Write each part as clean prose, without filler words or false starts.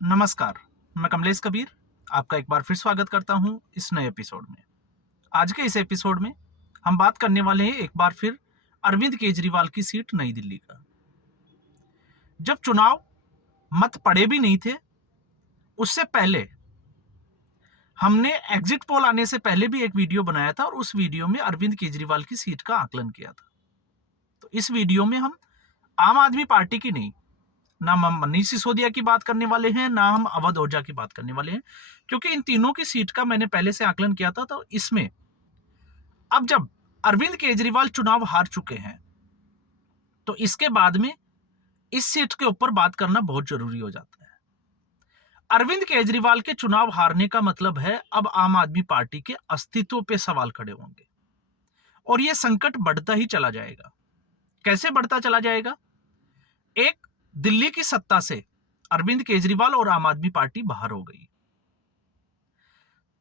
नमस्कार, मैं कमलेश कबीर आपका एक बार फिर स्वागत करता हूं इस नए एपिसोड में। आज के इस एपिसोड में हम बात करने वाले हैं एक बार फिर अरविंद केजरीवाल की सीट नई दिल्ली का। जब चुनाव मत पड़े भी नहीं थे, उससे पहले हमने एग्जिट पोल आने से पहले भी एक वीडियो बनाया था और उस वीडियो में अरविंद केजरीवाल की सीट का आकलन किया था। तो इस वीडियो में हम आम आदमी पार्टी की नहीं, ना हम मनीष सिसोदिया की बात करने वाले हैं, ना हम अवध ओझा की बात करने वाले हैं, क्योंकि इन तीनों की सीट का मैंने पहले से आकलन किया था। तो इसमें अब जब अरविंद केजरीवाल चुनाव हार चुके हैं, तो इसके बाद में इस सीट के ऊपर बात करना बहुत जरूरी हो जाता है। अरविंद केजरीवाल के चुनाव हारने का मतलब है अब आम आदमी पार्टी के अस्तित्व पे सवाल खड़े होंगे और यह संकट बढ़ता ही चला जाएगा। कैसे बढ़ता चला जाएगा? एक, दिल्ली की सत्ता से अरविंद केजरीवाल और आम आदमी पार्टी बाहर हो गई,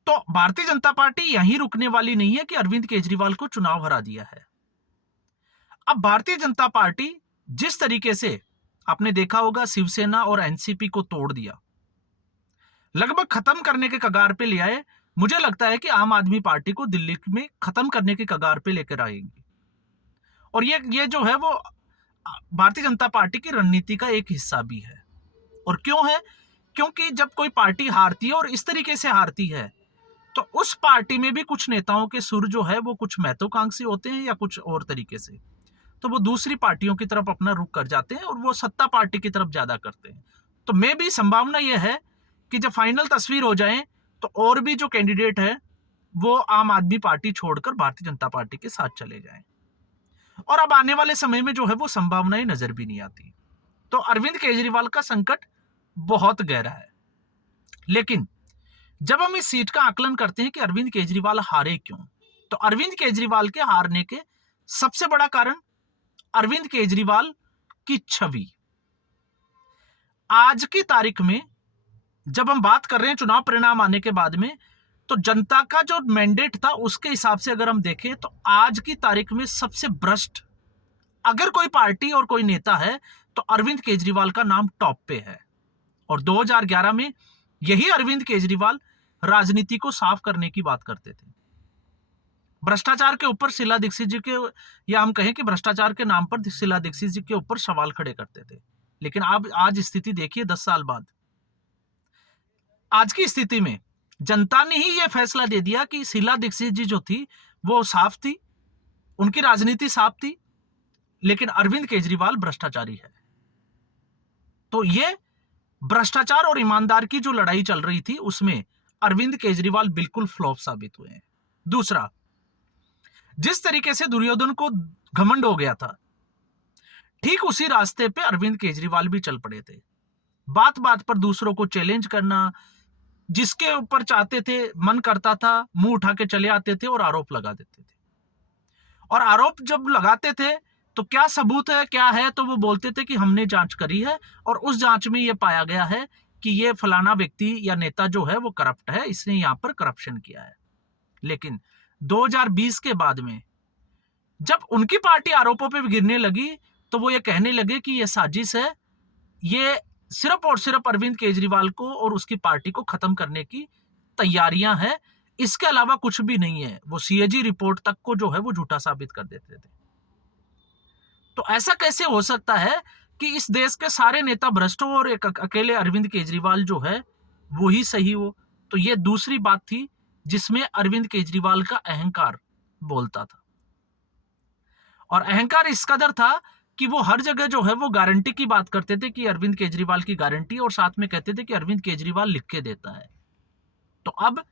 तो भारतीय जनता पार्टी यहीं रुकने वाली नहीं है कि अरविंद केजरीवाल को चुनाव हरा दिया है। अब भारतीय जनता पार्टी जिस तरीके से आपने देखा होगा शिवसेना और एनसीपी को तोड़ दिया, लगभग खत्म करने के कगार पे ले आए, मुझे लगता है कि आम आदमी पार्टी को दिल्ली में खत्म करने के कगार पे लेकर आएंगे। और ये जो है वो भारतीय जनता पार्टी की रणनीति का एक हिस्सा भी है। और क्यों है? क्योंकि जब कोई पार्टी हारती है और इस तरीके से हारती है, तो उस पार्टी में भी कुछ नेताओं के सुर जो है वो कुछ महत्वाकांक्षी होते हैं या कुछ और तरीके से, तो वो दूसरी पार्टियों की तरफ अपना रुख कर जाते हैं और वो सत्ता पार्टी की तरफ ज्यादा करते हैं। तो मे भी संभावना यह है कि जब फाइनल तस्वीर हो जाए तो और भी जो कैंडिडेट है वो आम आदमी पार्टी छोड़कर भारतीय जनता पार्टी के साथ चले जाएं। और अब आने वाले समय में जो है वो संभावनाएं नजर भी नहीं आती। तो अरविंद केजरीवाल का संकट बहुत गहरा है। लेकिन जब हम इस सीट का आकलन करते हैं कि अरविंद केजरीवाल हारे क्यों, तो अरविंद केजरीवाल के हारने के सबसे बड़ा कारण अरविंद केजरीवाल की छवि। आज की तारीख में जब हम बात कर रहे हैं चुनाव परिणाम आने के बाद में, तो जनता का जो मैंडेट था उसके हिसाब से अगर हम देखें तो आज की तारीख में सबसे भ्रष्ट अगर कोई पार्टी और कोई नेता है तो अरविंद केजरीवाल का नाम टॉप पे है। और 2011 में यही अरविंद केजरीवाल राजनीति को साफ करने की बात करते थे। भ्रष्टाचार के ऊपर शीला दीक्षित जी के, या हम कहें कि भ्रष्टाचार के नाम पर शीला दीक्षित जी के ऊपर सवाल खड़े करते थे। लेकिन आप आज स्थिति देखिए 10 साल बाद, आज की स्थिति में जनता ने ही यह फैसला दे दिया कि शीला दीक्षित जी जो थी वो साफ थी, उनकी राजनीति साफ थी, लेकिन अरविंद केजरीवाल भ्रष्टाचारी है। तो ये भ्रष्टाचार और ईमानदार की जो लड़ाई चल रही थी उसमें अरविंद केजरीवाल बिल्कुल फ्लॉप साबित हुए हैं। दूसरा, जिस तरीके से दुर्योधन को घमंड हो गया था, ठीक उसी रास्ते पे अरविंद केजरीवाल भी चल पड़े थे। बात बात पर दूसरों को चैलेंज करना, जिसके ऊपर चाहते थे मन करता था मुंह उठा के चले आते थे और आरोप लगा देते थे। और आरोप जब लगाते थे तो क्या सबूत है क्या है, तो वो बोलते थे कि हमने जांच करी है और उस जांच में ये पाया गया है कि ये फलाना व्यक्ति या नेता जो है वो करप्ट है, इसने यहां पर करप्शन किया है। लेकिन 2020 के बाद में जब उनकी पार्टी आरोपों पे गिरने लगी तो वो ये कहने लगे कि ये साजिश है, ये सिर्फ और सिर्फ अरविंद केजरीवाल को और उसकी पार्टी को खत्म करने की तैयारियां हैं, इसके अलावा कुछ भी नहीं है। वो सीएजी रिपोर्ट तक को जो है वो झूठा साबित कर देते थे। तो ऐसा कैसे हो सकता है कि इस देश के सारे नेता भ्रष्ट हो और एक अकेले अरविंद केजरीवाल जो है वो ही सही हो? तो ये दूसरी बात थी जिसमें अरविंद केजरीवाल का अहंकार बोलता था। और अहंकार इस कदर था कि वो हर जगह जो है वो गारंटी की बात करते थे कि अरविंद केजरीवाल की गारंटी, और साथ में कहते थे कि अरविंद केजरीवाल लिख के देता है। तो अब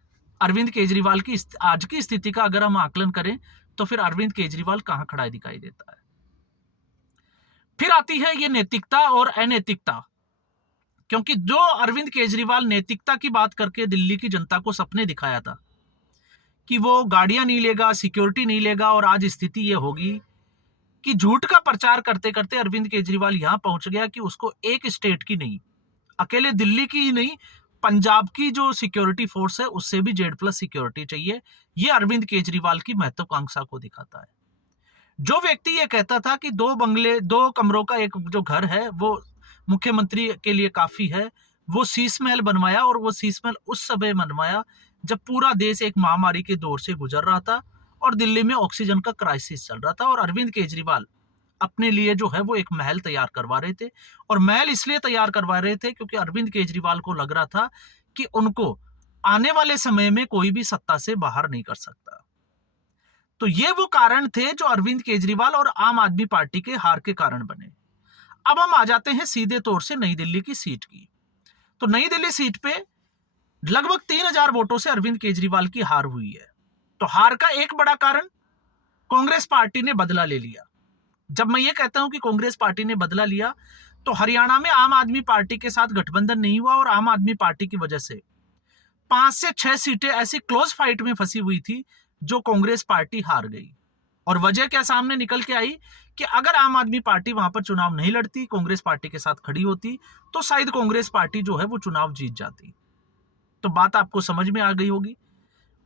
अरविंद केजरीवाल की आज की स्थिति का अगर हम आकलन करें तो फिर अरविंद केजरीवाल कहां खड़ा दिखाई देता है। फिर आती है ये नैतिकता और अनैतिकता, क्योंकि जो अरविंद केजरीवाल नैतिकता की बात करके दिल्ली की जनता को सपने दिखाया था कि वो गाड़ियां नहीं लेगा, सिक्योरिटी नहीं लेगा, और आज स्थिति ये होगी कि झूठ का प्रचार करते करते अरविंद केजरीवाल यहां पहुंच गया कि उसको एक स्टेट की नहीं, अकेले दिल्ली की ही नहीं, पंजाब की जो सिक्योरिटी फोर्स है उससे भी Z+ सिक्योरिटी चाहिए। ये अरविंद केजरीवाल की महत्वाकांक्षा को दिखाता है। जो व्यक्ति ये कहता था कि 2 बंगले 2 कमरों का एक जो घर है वो मुख्यमंत्री के लिए काफी है, वो शीश महल बनवाया, और वो शीश महल उस समय बनवाया जब पूरा देश एक महामारी के दौर से गुजर रहा था और दिल्ली में ऑक्सीजन का क्राइसिस चल रहा था, और अरविंद केजरीवाल अपने लिए जो है वो एक महल तैयार करवा रहे थे। और महल इसलिए तैयार करवा रहे थे क्योंकि अरविंद केजरीवाल को लग रहा था कि उनको आने वाले समय में कोई भी सत्ता से बाहर नहीं कर सकता। तो ये वो कारण थे जो अरविंद केजरीवाल और आम आदमी पार्टी के हार के कारण बने। अब हम आ जाते हैं सीधे तौर से नई दिल्ली की सीट की। तो नई दिल्ली सीट पे लगभग 3000 वोटों से अरविंद केजरीवाल की हार हुई है। तो हार का एक बड़ा कारण कांग्रेस पार्टी ने बदला ले लिया। जब मैं ये कहता हूं कि कांग्रेस पार्टी ने बदला लिया, तो हरियाणा में आम आदमी पार्टी के साथ गठबंधन नहीं हुआ, और आम आदमी पार्टी की वजह से 5 से 6 सीटें ऐसी क्लोज फाइट में फंसी हुई थी जो कांग्रेस पार्टी हार गई। और वजह क्या सामने निकल के आई कि अगर आम आदमी पार्टी वहां पर चुनाव नहीं लड़ती, कांग्रेस पार्टी के साथ खड़ी होती, तो शायद कांग्रेस पार्टी जो है वो चुनाव जीत जाती। तो बात आपको समझ में आ गई होगी।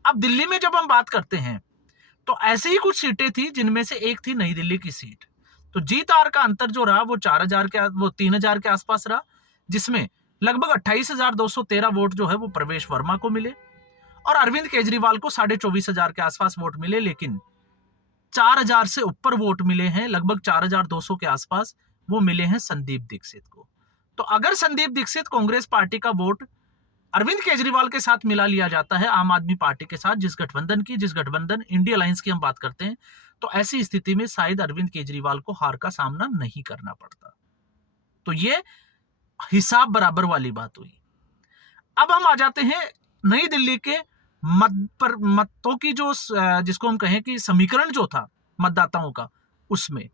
अब दिल्ली में जब हम बात करते हैं तो ऐसे ही कुछ सीटें थी जिनमें से एक थी नई दिल्ली की सीट। तो जीत हार का अंतर जो रहा वो 3000 के आसपास रहा, जिसमें लगभग 28,213 वोट जो है वो प्रवेश वर्मा को मिले और अरविंद केजरीवाल को 24,500 के आसपास वोट मिले। लेकिन 4000 से ऊपर वोट मिले हैं, लगभग 4200 के आसपास वो मिले हैं संदीप दीक्षित को। तो अगर संदीप दीक्षित कांग्रेस पार्टी का वोट अरविंद केजरीवाल के साथ मिला लिया जाता है, आम आदमी पार्टी के साथ, जिस गठबंधन इंडिया अलायंस की हम बात करते हैं, तो ऐसी स्थिति में शायद अरविंद केजरीवाल को हार का सामना नहीं करना पड़ता। तो ये हिसाब बराबर वाली बात हुई। अब हम आ जाते हैं नई दिल्ली के मतों की जो जिसको हम कहें कि समीकरण जो था मतदाताओं का, उसमें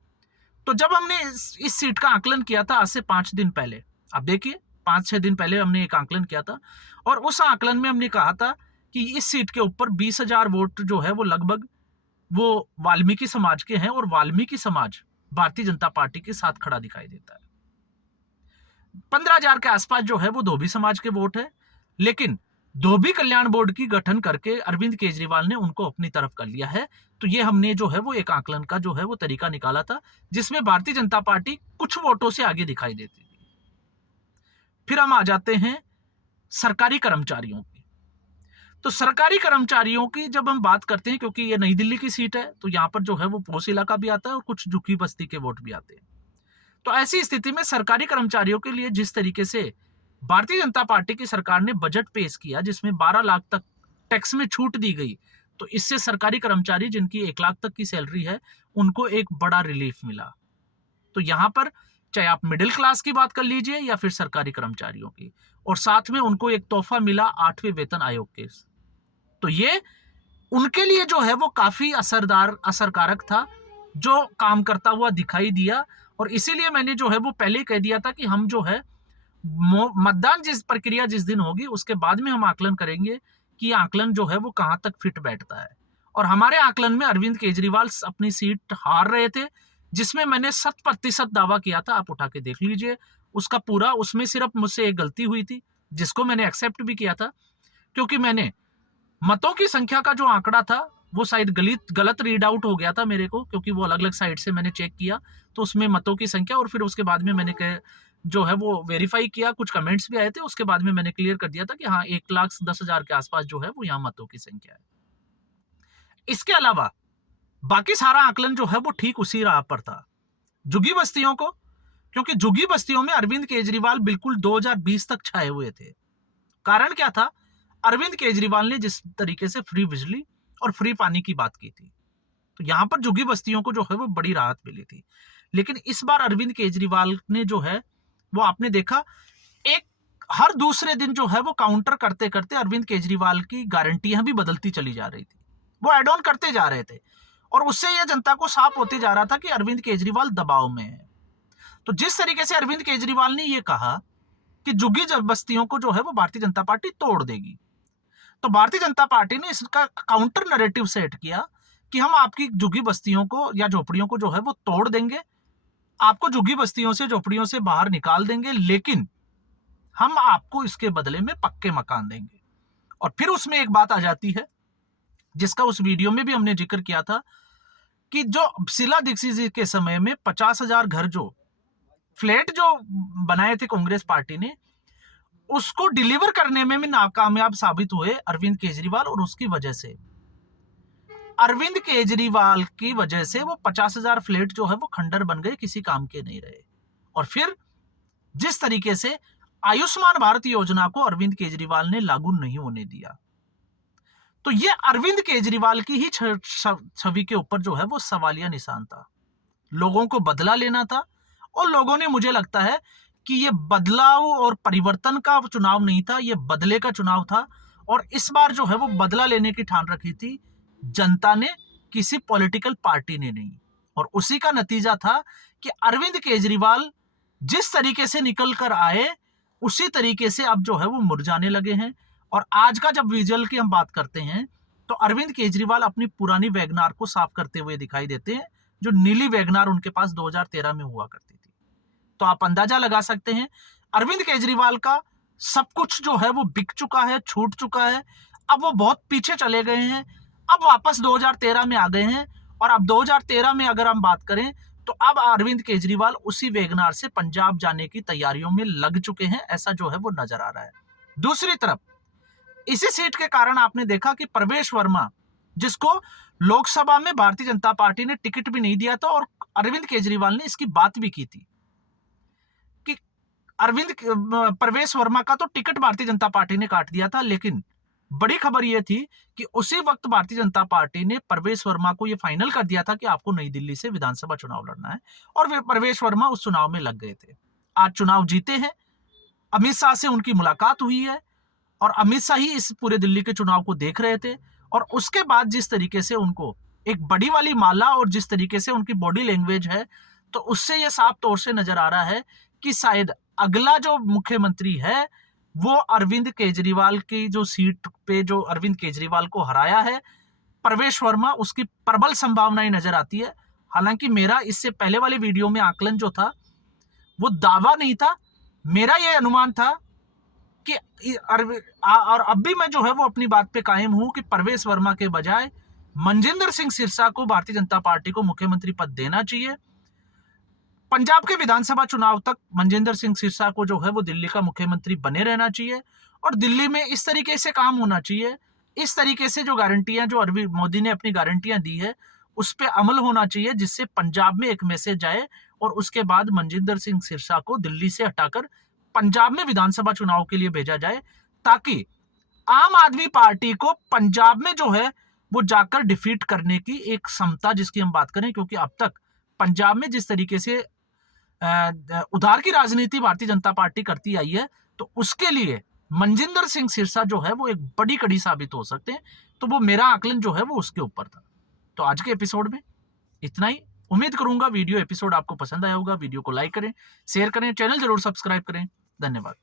तो जब हमने इस सीट का आकलन किया था आज से 5 दिन पहले, अब देखिए 5-6 दिन पहले हमने एक आकलन किया था, और उस आकलन में हमने कहा था कि इस सीट के ऊपर 20,000 वोट जो है वो लगभग वो वाल्मीकि समाज के हैं, और वाल्मीकि समाज भारतीय जनता पार्टी के साथ खड़ा दिखाई देता है। 15,000 के आसपास जो है वो धोबी समाज के वोट है, लेकिन धोबी कल्याण बोर्ड की गठन करके अरविंद केजरीवाल ने उनको अपनी तरफ कर लिया है। तो ये हमने जो है वो एक आकलन का जो है वो तरीका निकाला था, जिसमें भारतीय जनता पार्टी कुछ वोटों से आगे दिखाई देती थी। फिर हम आ जाते हैं सरकारी कर्मचारियों की। तो सरकारी कर्मचारियों की जब हम बात करते हैं, क्योंकि ये नई दिल्ली की सीट है, तो यहां पर जो है वो पोस्ट इलाका भी आता है और कुछ झुग्गी बस्ती के वोट भी आते हैं। तो ऐसी स्थिति में सरकारी कर्मचारियों के लिए जिस तरीके से भारतीय जनता पार्टी की सरकार ने बजट पेश किया, जिसमें 12 लाख तक टैक्स में छूट दी गई, तो इससे सरकारी कर्मचारी जिनकी 1 लाख तक की सैलरी है, उनको एक बड़ा रिलीफ मिला। तो यहां पर चाहे आप मिडिल क्लास की बात कर लीजिए या फिर सरकारी कर्मचारियों की, और साथ में उनको एक तोहफा मिला 8वें वेतन आयोग के। तो ये उनके लिए जो है वो काफी असरकारक था, जो काम करता हुआ दिखाई दिया। और इसीलिए मैंने जो है वो पहले ही कह दिया था कि हम जो है मतदान प्रक्रिया जिस दिन होगी उसके बाद में हम आकलन करेंगे कि आकलन जो है वो कहां तक फिट बैठता है। और हमारे आकलन में अरविंद केजरीवाल अपनी सीट हार रहे थे, जिसमें मैंने 100% दावा किया था, आप उठा के देख लीजिए उसका पूरा। उसमें सिर्फ मुझसे एक गलती हुई थी जिसको मैंने एक्सेप्ट भी किया था, क्योंकि मैंने मतों की संख्या का जो आंकड़ा था वो शायद गलत रीड आउट हो गया था मेरे को, क्योंकि वो अलग अलग साइड से मैंने चेक किया, तो उसमें मतों की संख्या, और फिर उसके बाद में मैंने जो है वो वेरीफाई किया, कुछ कमेंट्स भी आए थे, उसके बाद में मैंने क्लियर कर दिया था कि हाँ 1,10,000 के आसपास जो है वो यहाँ मतों की संख्या है। इसके अलावा बाकी सारा आकलन जो है वो ठीक उसी राह पर था। झुग्गी बस्तियों को, क्योंकि झुग्गी बस्तियों में अरविंद केजरीवाल बिल्कुल 2020 तक छाए हुए थे। कारण क्या था? अरविंद केजरीवाल ने जिस तरीके से फ्री बिजली और फ्री पानी की बात की थी, तो यहां पर झुग्गी बस्तियों को जो है वो बड़ी राहत मिली थी। लेकिन इस बार अरविंद केजरीवाल ने जो है वो आपने देखा, एक हर दूसरे दिन जो है वो काउंटर करते करते अरविंद केजरीवाल की गारंटियां भी बदलती चली जा रही थी, वो एड ऑन करते जा रहे थे, और उससे यह जनता को साफ होते जा रहा था कि अरविंद केजरीवाल दबाव में है। तो जिस तरीके से अरविंद केजरीवाल ने यह कहा कि झुग्गी बस्तियों को जो है वो भारतीय जनता पार्टी तोड़ देगी, तो भारतीय जनता पार्टी ने इसका काउंटर नैरेटिव सेट किया कि हम आपकी झुग्गी बस्तियों को या झोपड़ियों को जो है वो तोड़ देंगे, आपको झुग्गी बस्तियों से झोपड़ियों से बाहर निकाल देंगे, लेकिन हम आपको इसके बदले में पक्के मकान देंगे। और फिर उसमें एक बात आ जाती है जिसका उस वीडियो में भी हमने जिक्र किया था कि जो शीला दीक्षित जी के समय में 50,000 घर जो फ्लैट जो बनाए थे कांग्रेस पार्टी ने, उसको डिलीवर करने में भी नाकामयाब साबित हुए अरविंद केजरीवाल, और उसकी वजह से अरविंद केजरीवाल की वजह से वो 50,000 फ्लैट जो है वो खंडर बन गए, किसी काम के नहीं रहे। और फिर जिस तरीके से आयुष्मान भारत योजना को अरविंद केजरीवाल ने लागू नहीं होने दिया, तो ये अरविंद केजरीवाल की ही छवि के ऊपर जो है वो सवालिया निशान था। लोगों को बदला लेना था, और लोगों ने, मुझे लगता है कि ये बदलाव और परिवर्तन का चुनाव नहीं था, ये बदले का चुनाव था। और इस बार जो है वो बदला लेने की ठान रखी थी जनता ने, किसी पॉलिटिकल पार्टी ने नहीं। और उसी का नतीजा था कि अरविंद केजरीवाल जिस तरीके से निकल कर आए, उसी तरीके से अब जो है वो मुरझाने लगे हैं। और आज का जब विजुअल की हम बात करते हैं, तो अरविंद केजरीवाल अपनी पुरानी वैगनार को साफ करते हुए दिखाई देते हैं, जो नीली वैगनार उनके पास 2013 में हुआ करती थी। तो आप अंदाजा लगा सकते हैं, अरविंद केजरीवाल का सब कुछ जो है वो बिक चुका है, छूट चुका है। अब वो बहुत पीछे चले गए हैं, अब वापस 2013 में आ गए हैं। और अब 2013 में अगर हम बात करें, तो अब अरविंद केजरीवाल उसी वैगनार से पंजाब जाने की तैयारियों में लग चुके हैं, ऐसा जो है वो नजर आ रहा है। दूसरी तरफ इसी सीट के कारण आपने देखा कि प्रवेश वर्मा, जिसको लोकसभा में भारतीय जनता पार्टी ने टिकट भी नहीं दिया था, और अरविंद केजरीवाल ने इसकी बात भी की थी कि प्रवेश वर्मा का तो टिकट भारतीय जनता पार्टी ने काट दिया था। लेकिन बड़ी खबर यह थी कि उसी वक्त भारतीय जनता पार्टी ने प्रवेश वर्मा को यह फाइनल कर दिया था कि आपको नई दिल्ली से विधानसभा चुनाव लड़ना है, और वे प्रवेश वर्मा उस चुनाव में लग गए थे। आज चुनाव जीते हैं, अमित शाह से उनकी मुलाकात हुई है, और अमित शाह ही इस पूरे दिल्ली के चुनाव को देख रहे थे। और उसके बाद जिस तरीके से उनको एक बड़ी वाली माला, और जिस तरीके से उनकी बॉडी लैंग्वेज है, तो उससे यह साफ तौर से नजर आ रहा है कि शायद अगला जो मुख्यमंत्री है वो अरविंद केजरीवाल की जो सीट पे जो अरविंद केजरीवाल को हराया है प्रवेश वर्मा, उसकी प्रबल संभावनाएं नजर आती है। हालांकि मेरा इससे पहले वाले वीडियो में आकलन जो था वो दावा नहीं था, मेरा यह अनुमान था कि और अब भी मैं जो है वो अपनी बात पे कायम हूं कि प्रवेश वर्मा के बजाय मनजिंदर सिंह सिरसा को भारतीय जनता पार्टी को मुख्यमंत्री पद देना चाहिए। पंजाब के विधानसभा चुनाव तक मनजिंदर सिंह सिरसा को जो है वो दिल्ली का मुख्यमंत्री बने रहना चाहिए, और दिल्ली में इस तरीके से काम होना चाहिए, इस तरीके से जो गारंटियां जो अरविंद मोदी ने अपनी गारंटियां दी है उस पर अमल होना चाहिए, जिससे पंजाब में एक मैसेज जाए, और उसके बाद मनजिंदर सिंह सिरसा को दिल्ली से हटाकर पंजाब में विधानसभा चुनाव के लिए भेजा जाए, ताकि आम आदमी पार्टी को पंजाब में जो है वो जाकर डिफीट करने की एक क्षमता जिसकी हम बात करें। क्योंकि अब तक पंजाब में जिस तरीके से उधार की राजनीति भारतीय जनता पार्टी करती आई है, तो उसके लिए मनजिंदर सिंह सिरसा जो है वो एक बड़ी कड़ी साबित हो सकते हैं। तो वो मेरा आकलन जो है वो उसके ऊपर था। तो आज के एपिसोड में इतना ही। उम्मीद करूंगा वीडियो एपिसोड आपको पसंद आया होगा। वीडियो को लाइक करें, शेयर करें, चैनल जरूर सब्सक्राइब करें। धन्यवाद।